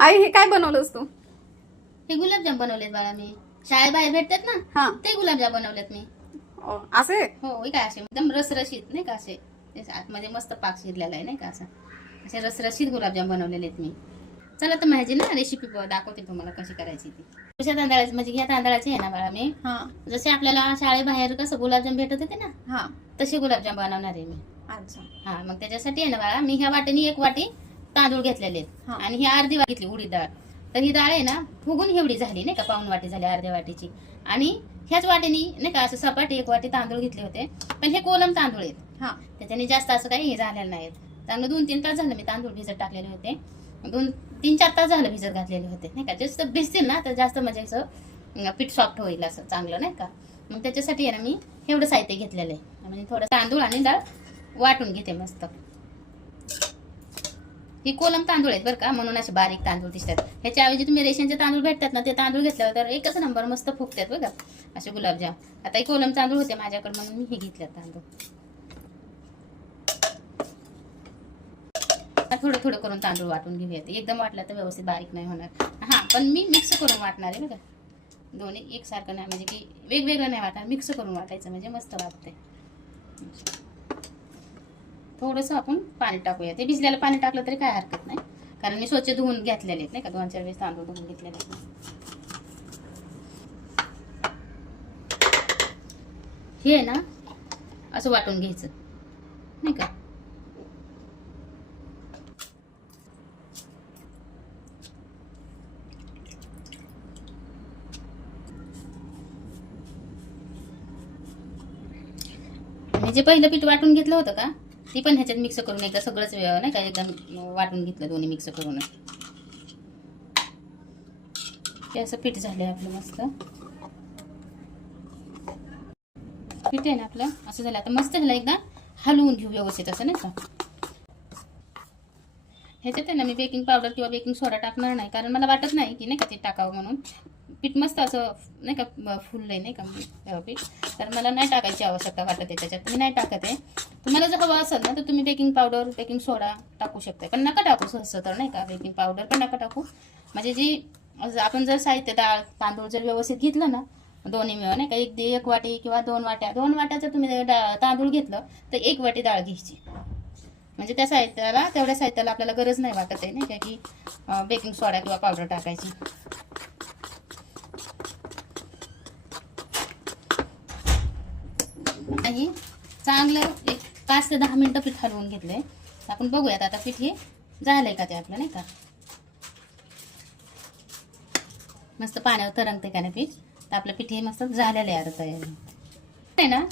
आई हे काय बनवलंस तू? हे गुलाबजाम बनवलेत बाळा मी. शाळेबाहेर भेटतात ना, हा. ते गुलाबजाम बनवलेत मी. असे? हो, हे काय असे एकदम रसरशीत नाही का, असे आतमध्ये मस्त पाक शिरलेला आहे नाही का, असे रसरशीत गुलाबजाम बनवलेले आहेत मी. चला तर माझी ना रेसिपी दाखवते तुम्हाला कशी करायची ती. कशा तांदळाची म्हणजे ह्या तांदळाची आहे ना बाळा मी. जसे आपल्याला शाळेबाहेर कसं गुलाबजाम भेटत होते ना, तसे गुलाबजाम बनवणार आहे मी. अच्छा. हा, मग त्याच्यासाठी आहे ना बाळा मी ह्या वाटीने 1 वाटी तांदूळ घेतलेले आहेत आणि ही अर्धी वाटी घेतली उडीद डाळ. तर ही डाळ आहे ना फुगून एवढी झाली नाही का, पाऊण वाटी झाली अर्ध्या वाटीची. आणि ह्याच वाटीने नाही का असं सपाट 1 वाटी तांदूळ घेतले होते, पण हे कोलम तांदूळ आहेत. त्याच्याने जास्त असं काही हे झालेलं नाही. चांगलं 2-3 तास झालं मी तांदूळ भिजत टाकलेले होते. 2-3-4 तास झालं भिजत घातलेले होते नाही का. जास्त भिजतील ना तर जास्त म्हणजे असं पीठ सॉफ्ट होईल असं चांगलं नाही का. मग त्याच्यासाठी आहे ना मी एवढं साहित्य घेतलेलं आहे. म्हणजे थोडं तांदूळ आणि डाळ वाटून घेते मस्त. ही कोलम तांदूळ आहेत बरं का, म्हणून असे बारीक तांदूळ दिसतात. ह्याच्या ऐवजी तुम्ही रेशनचे तांदूळ भेटतात ना, ते तांदूळ घेतल्यावर तर एकच नंबर मस्त फुगतात बघा असे गुलाबजाम. आता हे कोलम तांदूळ होते माझ्याकडे म्हणून मी हे घेतले तांदूळ. थोडं थोडं करून तांदूळ वाटून घेऊयात. एकदम वाटलं तर व्यवस्थित बारीक नाही होणार. हा, पण मी मिक्स करून वाटणार आहे बघा. दोन्ही एकसारखं नाही, म्हणजे की वेगवेगळं नाही वाटणार, मिक्स करून वाटायचं म्हणजे मस्त वाटते. थोडंसं आपण पाणी टाकूया. ते भिजलेलं पाणी टाकलं तरी काय हरकत नाही, कारण मी स्वच्छ धुवून घेतलेले आहेत नाही का. 2-4 वेळेस तांदूळ धुवून घेतलेले आहेत. हे आहे ना असं वाटून घ्यायचं नाही का. मी जे पहिलं पीठ वाटून घेतलं होतं का, ती पण ह्याच्यात मिक्स करून एकदा सगळंच नाही का एकदम वाटून घेतलं दोन्ही मिक्स करून. हे असं पीठ झालंय आपलं मस्त. पीठ आहे ना आपलं असं झालं. आता मस्त ह्याला एकदा हलवून घेऊ व्यवस्थित असं नाही का. ह्याच्यात आहे ना मी बेकिंग पावडर किंवा बेकिंग सोडा टाकणार नाही, कारण मला वाटत नाही की नाही का ते टाकावं म्हणून. पीठ मस्त असं नाही का फुललंय नाही का पीठ, तर मला नाही टाकायची आवश्यकता वाटत आहे त्याच्यात. मी नाही टाकत आहे. तुम्हाला जर हवं असेल ना तर तुम्ही बेकिंग पावडर बेकिंग सोडा टाकू शकता, पण नका टाकू सहसा तर नाही का. बेकिंग पावडर पण नका टाकू. म्हणजे जी आपण जर साहित्य डाळ तांदूळ जर व्यवस्थित घेतलं ना दोन्ही मिळून नाही का, 1 वाटी किंवा 2 वाट्या, 2 वाट्या जर तुम्ही तांदूळ घेतलं तर 1 वाटी डाळ घ्यायची. म्हणजे त्या साहित्याला तेवढ्या साहित्याला आपल्याला गरज नाही वाटत आहे नाही का की बेकिंग सोडा किंवा पावडर टाकायची. आणि चांगलं 5 ते 10 मिनिटं पीठ हलवून घेतलंय. आपण बघूयात आता पीठ हे झालंय का ते आपलं नाही का. मस्त पाण्यावर तरंगते का नाही पीठ, तर आपलं पीठ हे मस्त झालेलं आहे आता तयार आहे ना.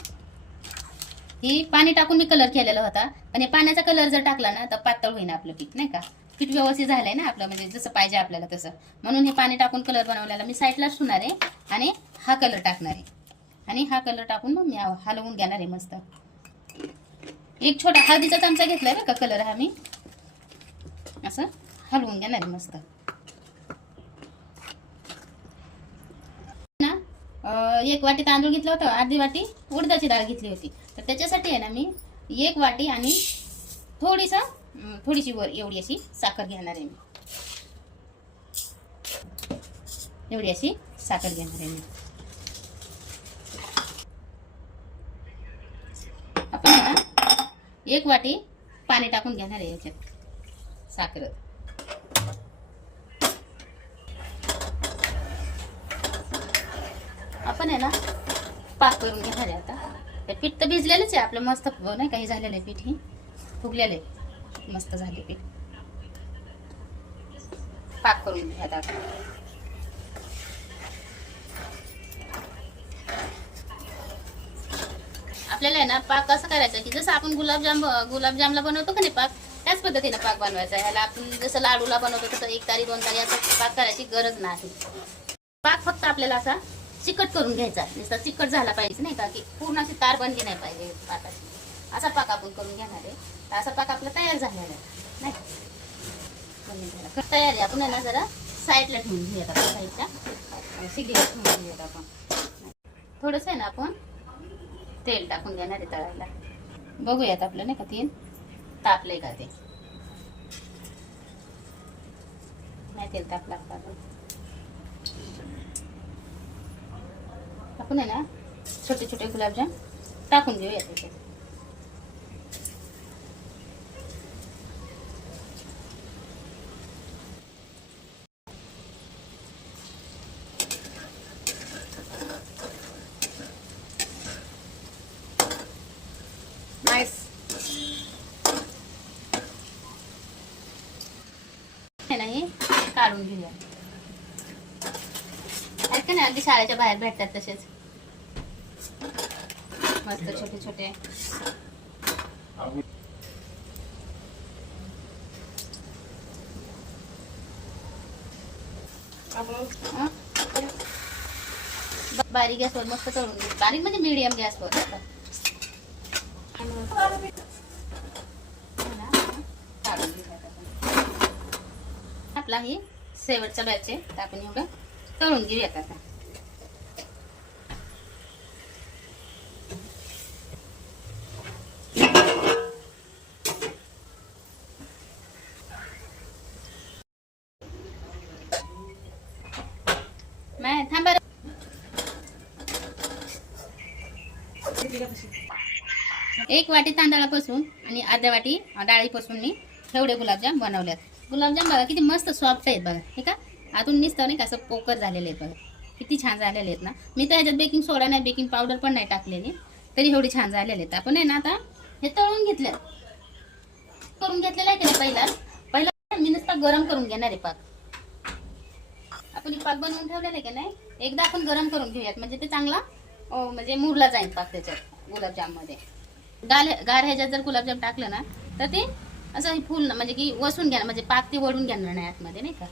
ही पाणी टाकून मी कलर केलेला होता, पण हे पाण्याचा कलर जर टाकला ना तर पातळ होईना आपलं पीठ नाही का. पीठ व्यवस्थित झालंय ना आपलं, म्हणजे जसं पाहिजे आपल्याला तसं. म्हणून हे पाणी टाकून कलर बनवलेला मी साईडलाच ठेवणार आहे आणि हा कलर टाकणार आहे. आणि हा कलर टाकून मग मी हलवून घेणार आहे मस्त. एक छोटा हळदीचा चमचा घेतलाय बरं का कलर हा मी. असं हलवून घेणार आहे मस्त ना. 1 वाटी तांदूळ घेतला होता, अर्धी वाटी उडदाची डाळ घेतली होती. तर त्याच्यासाठी आहे ना मी 1 वाटी आणि थोडीशी वर एवढी अशी साखर घेणार आहे मी. एवढी अशी साखर घेणार आहे मी. आपण आहे ना 1 वाटी पाणी टाकून घेणार आहे याच्यात साखर. आपण आहे ना पाक करून घेणार आहे आता. हे पीठ तर भिजलेलंच आहे आपलं मस्त नाही काही झालेलं आहे. पीठ हे फुगलेलं आहे, मस्त झाले पीठ. पाक करून घ्या आता. आपल्याला आहे ना पाक कसं करायचं की जसं आपण गुलाबजामला बनवतो का नाही पाक, त्याच पद्धतीने पाक बनवायचा. ह्याला आपण जसं लाडूला बनवतो तसं 1 तारी 2 तारी असं पाक करायची गरज नाही. पाक फक्त आपल्याला असा चिकट करून घ्यायचा. नुसता चिकट झाला पाहिजे नाही का, की पूर्ण अशी तार बनली नाही पाहिजे पाकाची. असा पाक आपण करून घेणार आहे. तर असा पाक आपला तयार झालेला आहे नाही तयार आहे. आपण आहे ना जरा साईडला ठेवून घेऊयात. आपण साईडच्या शिगडीला ठेवून घेऊयात. आपण थोडंसं आहे ना आपण तेल टाकून घेणार आहे तळायला. बघूयात आपलं नाही का तेल तापलंय का ते. नाही तेल ताप लागतात. आपण आहे ना छोटे छोटे गुलाबजाम टाकून घेऊया त्याच्यात. नाईस. हे नाही काढून घेऊया. ऐका ना अगदी शाळेच्या बाहेर भेटतात तसेच मस्त छोटे छोटे. बारीक गॅसवर मस्त तळून घे. बारीक म्हणजे मीडियम गॅसवर. आपला ही शेवटचा बॅच आहे तर आपण एवढं तळून घेऊयात आता. नाही थांबा. एक वाटी तांदळापासून आणि अर्ध्या वाटी डाळीपासून मी एवढे गुलाबजाम बनवल्यात. गुलाबजाम बघा किती मस्त सॉफ्ट आहेत बघा. हे का आतून निसतं नाही का असं पोकर झालेले आहेत बघा. किती छान झालेले आहेत ना. मी तर ह्याच्यात बेकिंग सोडा नाही बेकिंग पावडर पण नाही टाकलेली तरी एवढी छान झालेले आहेत. आपण आहे ना आता हे तळून घेतले करून घेतलेलं आहे की पहिला मी नुसतं गरम करून घेणार आहे पाक. आपण पाक बनवून ठेवलेलं आहे की नाही एकदा आपण गरम करून घेऊयात म्हणजे ते चांगला म्हणजे मुरला जाईल पाक त्याच्यात गुलाबजाम मध्ये. गार ह्याच्यात जर गुलाबजाम टाकलं ना तर ते असं फुल म्हणजे की वसून घ्या म्हणजे पाक ते वळून घेणार नाही आतमध्ये नाही का.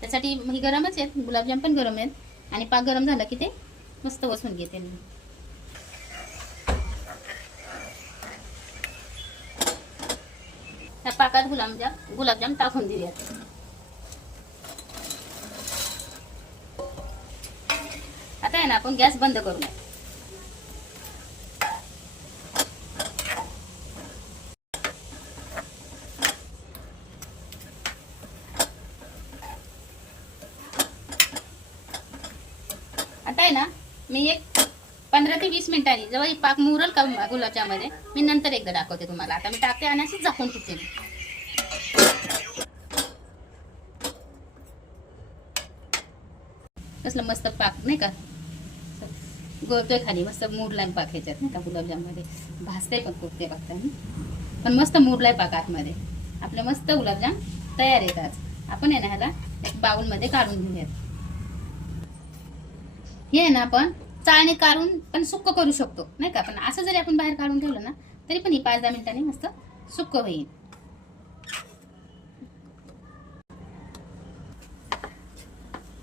त्यासाठी ही गरमच आहेत गुलाबजाम पण गरम आहेत आणि पाक गरम झाला की ते मस्त वसून घेते. त्या पाकात गुलाबजाम टाकून दिल्यात. आता आहे ना आपण गॅस बंद करूया. आता आहे ना मी एक 15 ते 20 मिनिटांनी जेव्हा ही पाक मुरल का गुलाबजामध्ये मी नंतर एकदा दाखवते तुम्हाला. आता मी टाकते आणि अशीच झाकून ठेवते. कसलं मस्त पाक नाही का गोळतोय खाली मस्त मुरलाय पाक ह्याच्यात नाही का गुलाबजाम मध्ये. भाजते पण खूप ते बघता पण मस्त मुरलाय पाक आतमध्ये. आपले मस्त गुलाबजाम तयार आहेत आज. आपण आहे ना ह्याला एक बाउल मध्ये काढून घेऊयात. हे आहे ना आपण चाळणी काढून पण सुक्क करू शकतो नाही का. पण असं जरी आपण बाहेर काढून ठेवलं ना तरी पण ही 5-10 मिनिटांनी मस्त सुक्क होईल.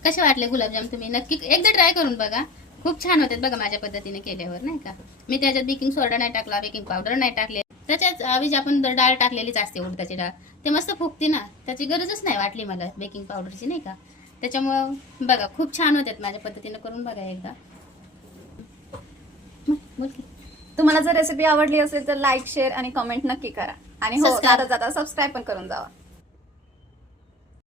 कसे वाटले गुलाबजाम तुम्ही नक्की एकदा ट्राय करून बघा. खूप छान होते बघा माझ्या पद्धतीने केल्यावर नाही का. मी त्याच्यात बेकिंग सोडा नाही टाकला बेकिंग पावडर नाही टाकले. त्याच्यात ऐवजी आपण डाळ टाकलेलीच असते उडदाची डाळ. ते मस्त फुगते ना त्याची गरजच नाही वाटली मला बेकिंग पावडरची नाही का. त्याच्यामुळं बघा खूप छान होतात माझ्या पद्धतीने करून बघा एकदा. तुम्हाला जर रेसिपी आवडली असेल तर लाईक शेअर आणि कमेंट नक्की करा आणि हो Subscribe. जाता जाता सबस्क्राईब पण करून जावा.